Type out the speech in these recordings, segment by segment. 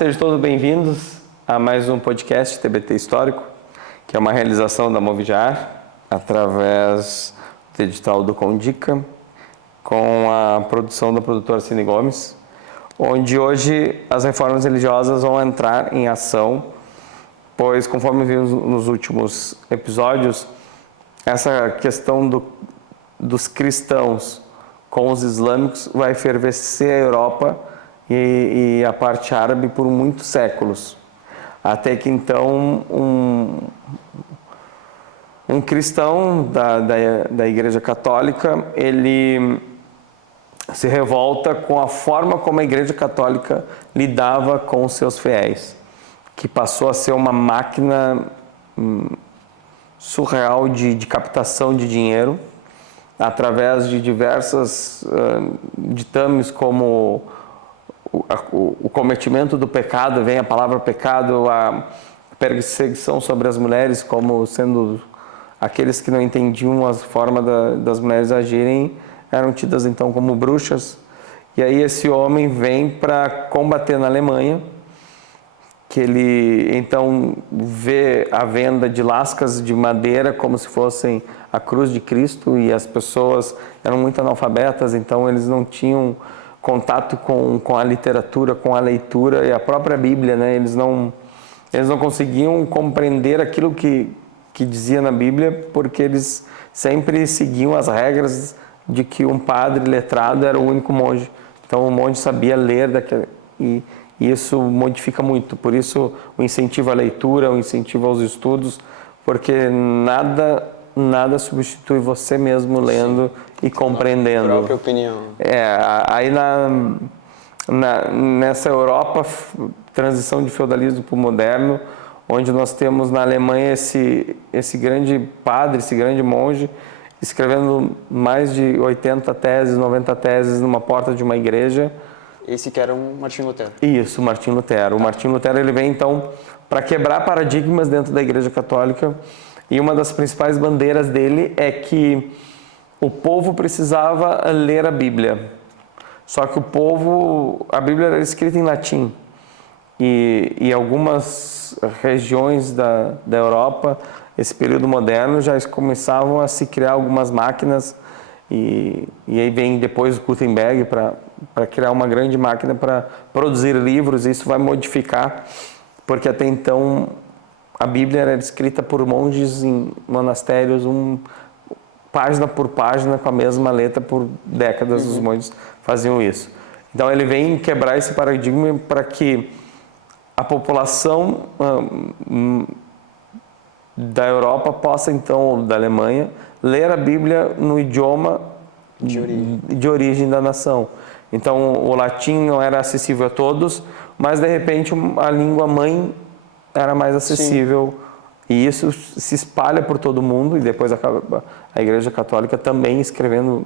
sejam todos bem-vindos a mais um podcast TBT Histórico, que é uma realização da Movijar, através do edital do Condica, com a produção da produtora Cine Gomes, onde hoje as reformas religiosas vão entrar em ação, pois, conforme vimos nos últimos episódios, essa questão dos cristãos com os islâmicos vai fervescer a Europa e a parte árabe por muitos séculos. Até que então um cristão da Igreja Católica, ele se revolta com a forma como a Igreja Católica lidava com os seus fiéis, que passou a ser uma máquina surreal de captação de dinheiro, através de diversas ditames como o cometimento do pecado, vem a palavra pecado, a perseguição sobre as mulheres como sendo aqueles que não entendiam a forma das mulheres agirem, eram tidas então como bruxas. E aí esse homem vem para combater na Alemanha, que ele então vê a venda de lascas de madeira como se fossem a cruz de Cristo, e as pessoas eram muito analfabetas, então eles não tinham contato com a literatura, com a leitura e a própria Bíblia, né? Eles não conseguiam compreender aquilo que dizia na Bíblia, porque eles sempre seguiam as regras de que um padre letrado era o único monge. Então o monge sabia ler e isso modifica muito. Por isso o incentivo à leitura, o incentivo aos estudos, porque nada substitui você mesmo lendo e compreendendo. A própria opinião. Aí nessa Europa, transição de feudalismo para o moderno, onde nós temos na Alemanha esse grande padre, esse grande monge, escrevendo mais de 80 teses, 90 teses numa porta de uma igreja. Esse que era um Martinho Lutero. Isso, Martinho Lutero. O Martinho Lutero, ele vem então para quebrar paradigmas dentro da Igreja Católica, e uma das principais bandeiras dele é que o povo precisava ler a Bíblia. Só que a Bíblia era escrita em latim, e algumas regiões da Europa, esse período moderno, já começavam a se criar algumas máquinas, e aí vem depois o Gutenberg para criar uma grande máquina para produzir livros. E isso vai modificar, porque até então a Bíblia era escrita por monges em monastérios, página por página, com a mesma letra por décadas. Os monges faziam isso. Então ele vem quebrar esse paradigma para que a população da Europa possa então, ou da Alemanha, ler a Bíblia no idioma de origem da nação. Então o latim não era acessível a todos, mas de repente a língua mãe era mais acessível. Sim. E isso se espalha por todo mundo, e depois a Igreja Católica também escrevendo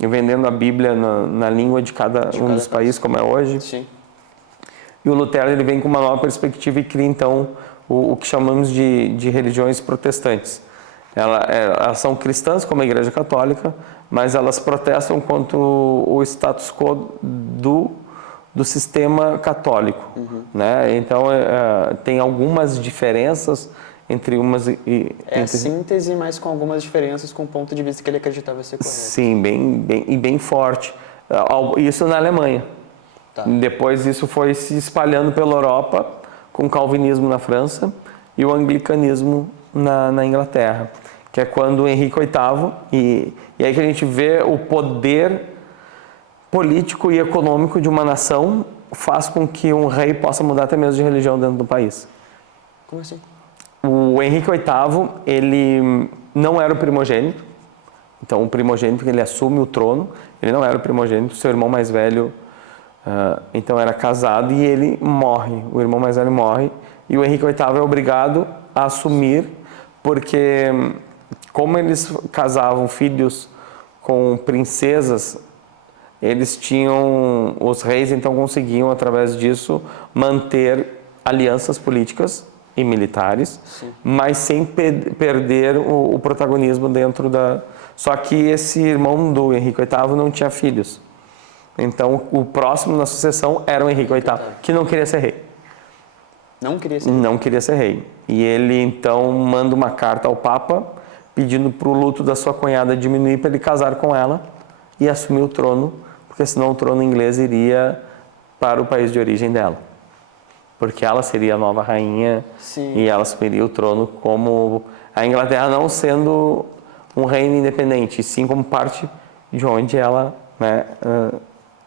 e vendendo a Bíblia na língua de cada um dos países, como é hoje. Sim. E o Lutero, ele vem com uma nova perspectiva e cria então o que chamamos de religiões protestantes. Elas são cristãs como a Igreja Católica, mas elas protestam contra o status quo do sistema católico, né? Então tem algumas diferenças entre umas a síntese, mas com algumas diferenças com o ponto de vista que ele acreditava ser correto. Sim, bem forte. Isso na Alemanha. Tá. Depois isso foi se espalhando pela Europa, com o calvinismo na França e o anglicanismo na Inglaterra, que é quando o Henrique VIII, e aí que a gente vê o poder político e econômico de uma nação faz com que um rei possa mudar até mesmo de religião dentro do país. Como assim? O Henrique VIII, ele não era o primogênito. Então o primogênito, ele assume o trono, ele não era o primogênito, seu irmão mais velho então era casado, e ele morre, o irmão mais velho morre, e o Henrique VIII é obrigado a assumir, porque como eles casavam filhos com princesas, os reis então conseguiam, através disso, manter alianças políticas e militares. Sim. Mas sem perder o protagonismo dentro da... Só que esse irmão do Henrique VIII não tinha filhos. Então o próximo na sucessão era o Henrique VIII, que não queria ser rei. Não queria ser. Não queria ser rei. E ele então manda uma carta ao Papa pedindo para o luto da sua cunhada diminuir para ele casar com ela e assumir o trono, porque senão o trono inglês iria para o país de origem dela. Porque ela seria a nova rainha. Sim. E ela assumiria o trono como a Inglaterra não sendo um reino independente, e sim como parte de onde ela, né,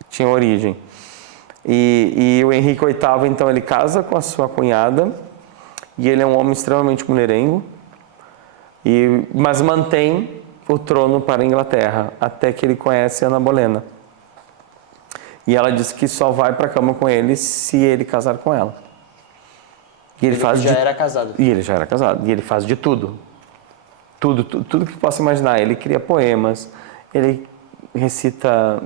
tinha origem. E o Henrique VIII, então, ele casa com a sua cunhada, e ele é um homem extremamente mulherengo, mas mantém o trono para a Inglaterra, até que ele conhece Ana Bolena. E ela diz que só vai para a cama com ele se ele casar com ela. E ele faz já era casado. E ele já era casado. E ele faz de tudo. Tudo que possa imaginar. Ele cria poemas, ele recita,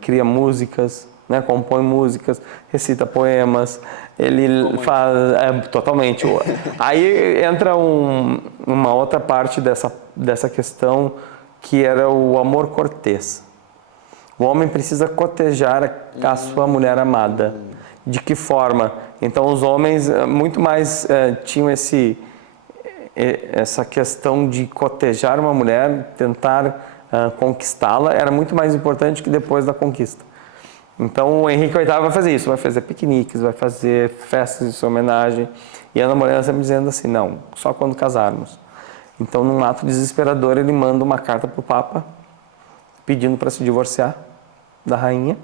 cria músicas, né, compõe músicas, recita poemas, ele faz... totalmente. Aí entra uma outra parte dessa questão, que era o amor cortês. O homem precisa cotejar a sua mulher amada. De que forma? Então, os homens muito mais tinham essa questão de cotejar uma mulher, tentar conquistá-la, era muito mais importante que depois da conquista. Então, o Henrique VIII vai fazer isso, vai fazer piqueniques, vai fazer festas de sua homenagem. E a Ana Bolena sempre dizendo assim, não, só quando casarmos. Então, num ato desesperador, ele manda uma carta para o Papa, pedindo para se divorciar da rainha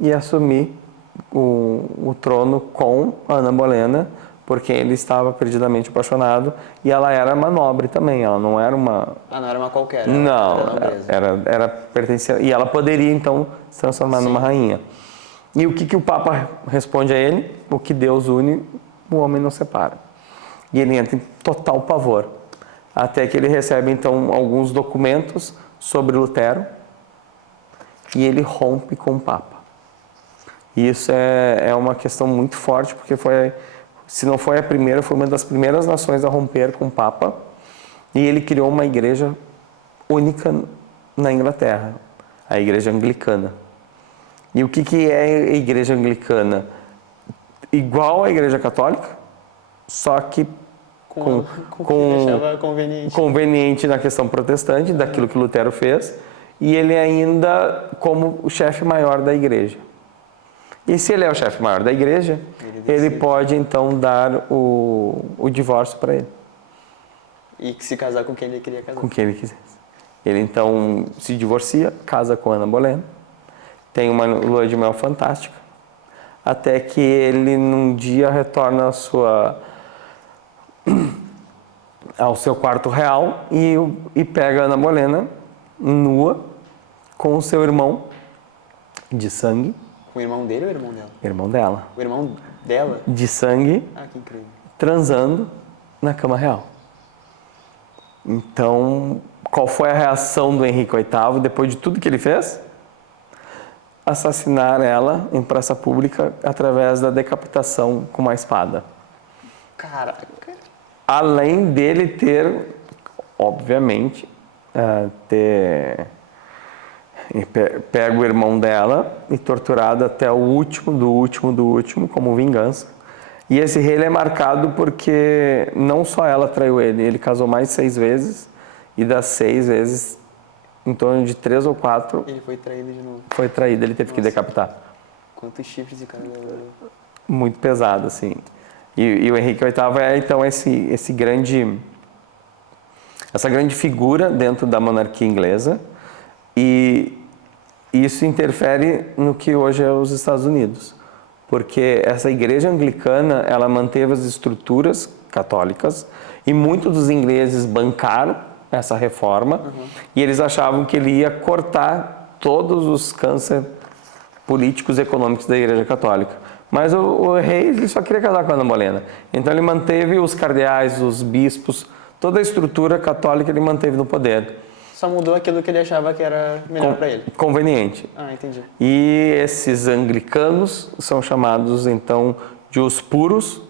e assumir o trono com a Ana Bolena, porque ele estava perdidamente apaixonado, e ela era uma nobre também, ela não era uma... Ah, não era uma qualquer. Não, era pertencia, e ela poderia então se transformar numa rainha. E o que o Papa responde a ele? O que Deus une, o homem não separa. E ele entra em total pavor, até que ele recebe então alguns documentos sobre Lutero, e ele rompe com o Papa. E isso é uma questão muito forte, porque se não foi a primeira, foi uma das primeiras nações a romper com o Papa, e ele criou uma igreja única na Inglaterra, a igreja anglicana. E o que é a igreja anglicana? Igual à igreja católica, só que com que achava conveniente. Conveniente na questão protestante, daquilo que Lutero fez, e ele ainda como o chefe maior da igreja. E se ele é o chefe maior da igreja, ele pode então dar o divórcio para ele. E se casar com quem ele queria casar. Com quem ele quisesse. Ele então se divorcia, casa com Ana Bolena, tem uma lua de mel fantástica, até que ele num dia retorna ao seu quarto real e pega a Ana Bolena nua com o seu irmão de sangue. O irmão dele ou o irmão dela? Irmão dela. O irmão dela? De sangue. Ah, que incrível. Transando na cama real. Então, qual foi a reação do Henrique VIII depois de tudo que ele fez? Assassinar ela em praça pública através da decapitação com uma espada. Caraca. Além dele ter, obviamente, pego o irmão dela e torturado até o último do último, como vingança. E esse rei ele é marcado porque não só ela traiu ele casou mais 6 vezes, e das 6 vezes, em torno de 3 ou 4... Ele foi traído de novo. Foi traído, ele teve que decapitar. Quantos chifres esse cara levou? Muito pesado, assim. E o Henrique VIII é, então, essa grande figura dentro da monarquia inglesa, e isso interfere no que hoje é os Estados Unidos, porque essa igreja anglicana, ela manteve as estruturas católicas, e muitos dos ingleses bancaram essa reforma, e eles achavam que ele ia cortar todos os câncer políticos e econômicos da igreja católica. Mas o rei ele só queria casar com a Ana Bolena. Então ele manteve os cardeais, os bispos, toda a estrutura católica ele manteve no poder. Só mudou aquilo que ele achava que era melhor para ele. Conveniente. Ah, entendi. E esses anglicanos são chamados então de os puros,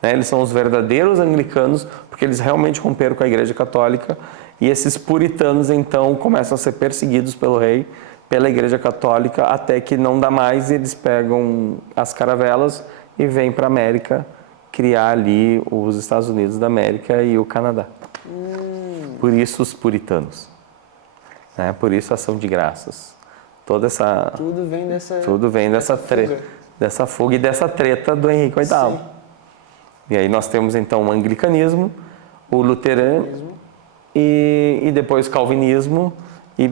né? Eles são os verdadeiros anglicanos, porque eles realmente romperam com a igreja católica. E esses puritanos então começam a ser perseguidos pelo rei, pela igreja católica, até que não dá mais, e eles pegam as caravelas e vem para a América criar ali os Estados Unidos da América e o Canadá. Por isso os puritanos, né? Por isso a ação de graças. Toda essa Tudo vem dessa fuga. Dessa fuga e dessa treta do Henrique VIII. Sim. E aí nós temos então o anglicanismo, o luteranismo e depois o calvinismo e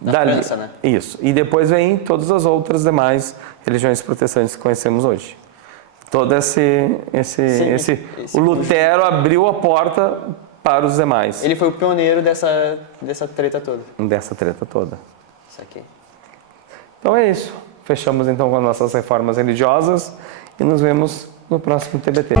dali, França, né? isso. E depois vem todas as outras demais religiões protestantes que conhecemos hoje. Todo o Lutero abriu a porta para os demais. Ele foi o pioneiro dessa treta toda. Dessa treta toda. Isso aqui. Então é isso. Fechamos então com as nossas reformas religiosas e nos vemos no próximo TBT.